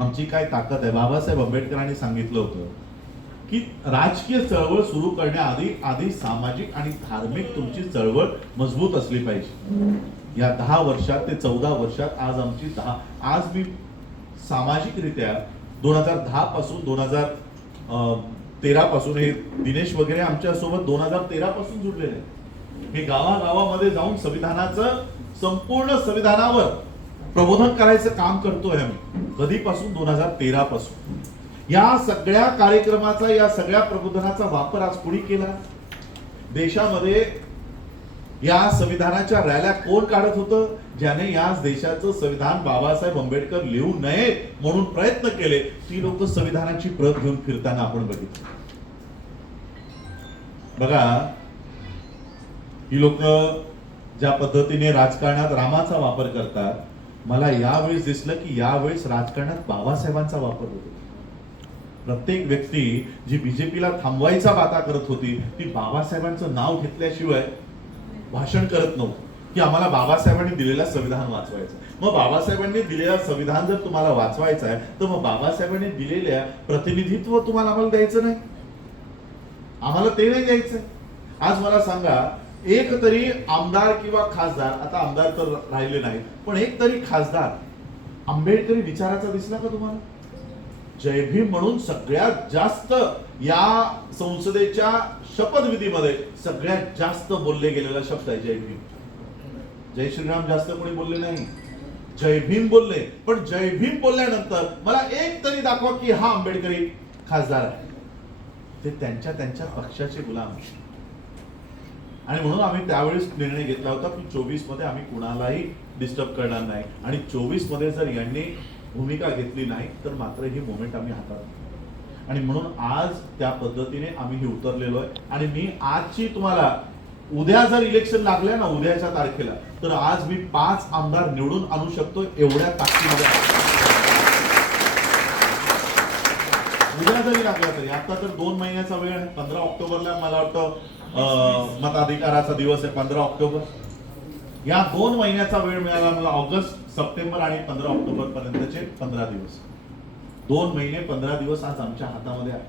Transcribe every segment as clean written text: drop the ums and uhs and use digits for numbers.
आमची काय ताकद आहे. बाबासाहेब आंबेडकरांनी सांगितलं होतं की राजकीय चळवळ सुरू करण्याआधी आधी सामाजिक आणि धार्मिक तुमची चळवळ मजबूत असली पाहिजे. या 10 वर्षात ते 14 वर्षात आज मी सामाजिकरित्या 2010 पासून 2013 पासून हे दिनेश वगैरे आमच्या सोबत 2013 पासून जुडलेले आहेत. मी गावागावामध्ये जाऊन संपूर्ण संविधानावर प्रबोधन करायचं काम करतोय आम्ही कधीपासून 2013 पासून. या सगळ्या कार्यक्रमाचा या सगळ्या प्रबोधनाचा वापर आज कोणी केला देशामध्ये? या संविधानाच्या रॅल्या कोण काढत होतं? ज्याने या देशाचं संविधान बाबासाहेब आंबेडकर लिहू नये म्हणून प्रयत्न केले. ती लोक संविधानाची प्रत घेऊन फिरताना आपण बघितलं. बघा, ही लोक ज्या पद्धतीने राजकारणात रामाचा वापर करतात, मला यावेळेस दिसलं की यावेळेस राजकारणात बाबासाहेबांचा वापर होतो. प्रत्येक व्यक्ती जी बीजेपीला थांबवायचा बाता करत होती ती बाबासाहेबांचं नाव घेतल्याशिवाय भाषण करत नव्हतं की आम्हाला बाबासाहेबांनी दिलेलं संविधान वाचवायचं. मग बाबासाहेबांनी दिलेलं संविधान जर तुम्हाला वाचवायचं आहे तर मग बाबासाहेबांनी दिलेल्या प्रतिनिधित्व तुम्हाला आम्हाला द्यायचं नाही, आम्हाला ते नाही द्यायचं. आज मला सांगा, एक तरी आमदार किंवा खासदार, आता आमदार तर राहिले नाहीत, पण एक तरी खासदार आंबेडकरी विचाराचा दिसला का तुम्हाला? जय भीम म्हणून सगळ्यात जास्त या संसदेच्या शपथविधीमध्ये सगळ्यात जास्त बोलले गेलेला शब्द आहे जय भीम. जय श्रीराम जास्त कोणी बोलले नाही, जय भीम बोलले. पण जय भीम बोलल्यानंतर मला एक तरी दाखवा की हा आंबेडकरी खासदार आहे. ते त्यांच्या पक्षाचे गुलाम. आणि म्हणून आम्ही त्यावेळेस निर्णय घेतला होता की 24 मध्ये आम्ही कुणालाही डिस्टर्ब करणार नाही. आणि 24 मध्ये जर यांनी भूमिका घेतली नाही तर मात्र ही मोमेंट आम्ही हाताळतो. आणि म्हणून आज त्या पद्धतीने आम्ही ही उतरलेलो आहे. आणि मी आजची तुम्हाला, उद्या जर इलेक्शन लागल्या ना, उद्याच्या तारखेला, तर आज मी 5 आमदार निवडून आणू शकतो एवढ्या ताकदीमध्ये. उद्या जरी लागला तरी. आता तर 2 महिन्याचा वेळ आहे. 15 ऑक्टोबरला मला वाटतं मताधिकाराचा दिवस आहे, 15 ऑक्टोबर. या 2 महिन्याचा वेळ मिळाला मला. ऑगस्ट, सप्टेंबर आणि 15 ऑक्टोबर पर्यंतचे 15 दिवस, 2 महिने 15 दिवस आज आमच्या हातामध्ये आहे.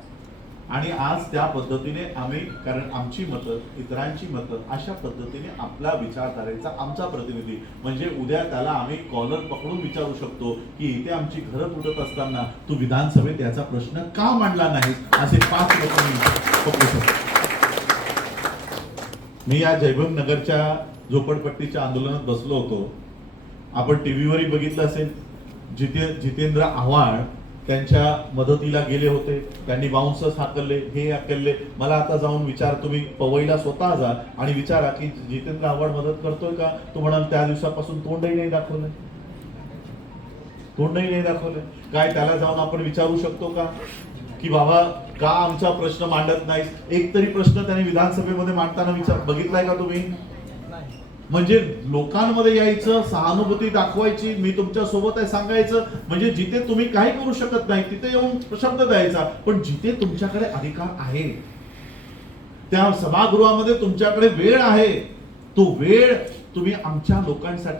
आणि आज त्या पद्धतीने आम्ही, कारण आमची मतं, इतरांची मतं, अशा पद्धतीने आपला विचारधारेचा आमचा प्रतिनिधी, म्हणजे उद्या त्याला आम्ही कॉलर पकडून विचारू शकतो की इथे आमची घरं तुटत असताना तू विधानसभेत याचा प्रश्न का मांडला नाही, असे 5 लोक पकडू शकतो. मी या जयभीम नगरच्या झोपडपट्टीच्या आंदोलनात बसलो होतो. आपण टीव्हीवरही बघितलं असेल. जितेंद्र आव्हाड त्यांच्या मदतीला गेले होते. त्यांनी बाउन्सर्स हाकलले, हे हाकलले. मला आता जाऊन विचार, तुम्ही पवईला स्वतः जा आणि विचारा की जितेंद्र आव्हाड मदत करतोय का? तू म्हणाल त्या दिवसापासून तोंडही नाही दाखवलंय, तोंडही नाही दाखवलंय. काय त्याला जाऊन आपण विचारू शकतो का की बाबा का आमचा प्रश्न मांडत नाहीस? एक तरी प्रश्न त्याने विधानसभेमध्ये मांडताना बघितलाय का तुम्ही? म्हणजे लोकांमध्ये यायचं, सहानुभूती दाखवायची, मी तुमच्या सोबत आहे सांगायचं. म्हणजे जिथे तुम्ही काही करू शकत नाही तिथे येऊन शब्द द्यायचा. पण जिथे तुमच्याकडे अधिकार आहे, त्या सभागृहामध्ये तुमच्याकडे वेळ आहे, तो वेळ तुम्ही आमच्या लोकांसाठी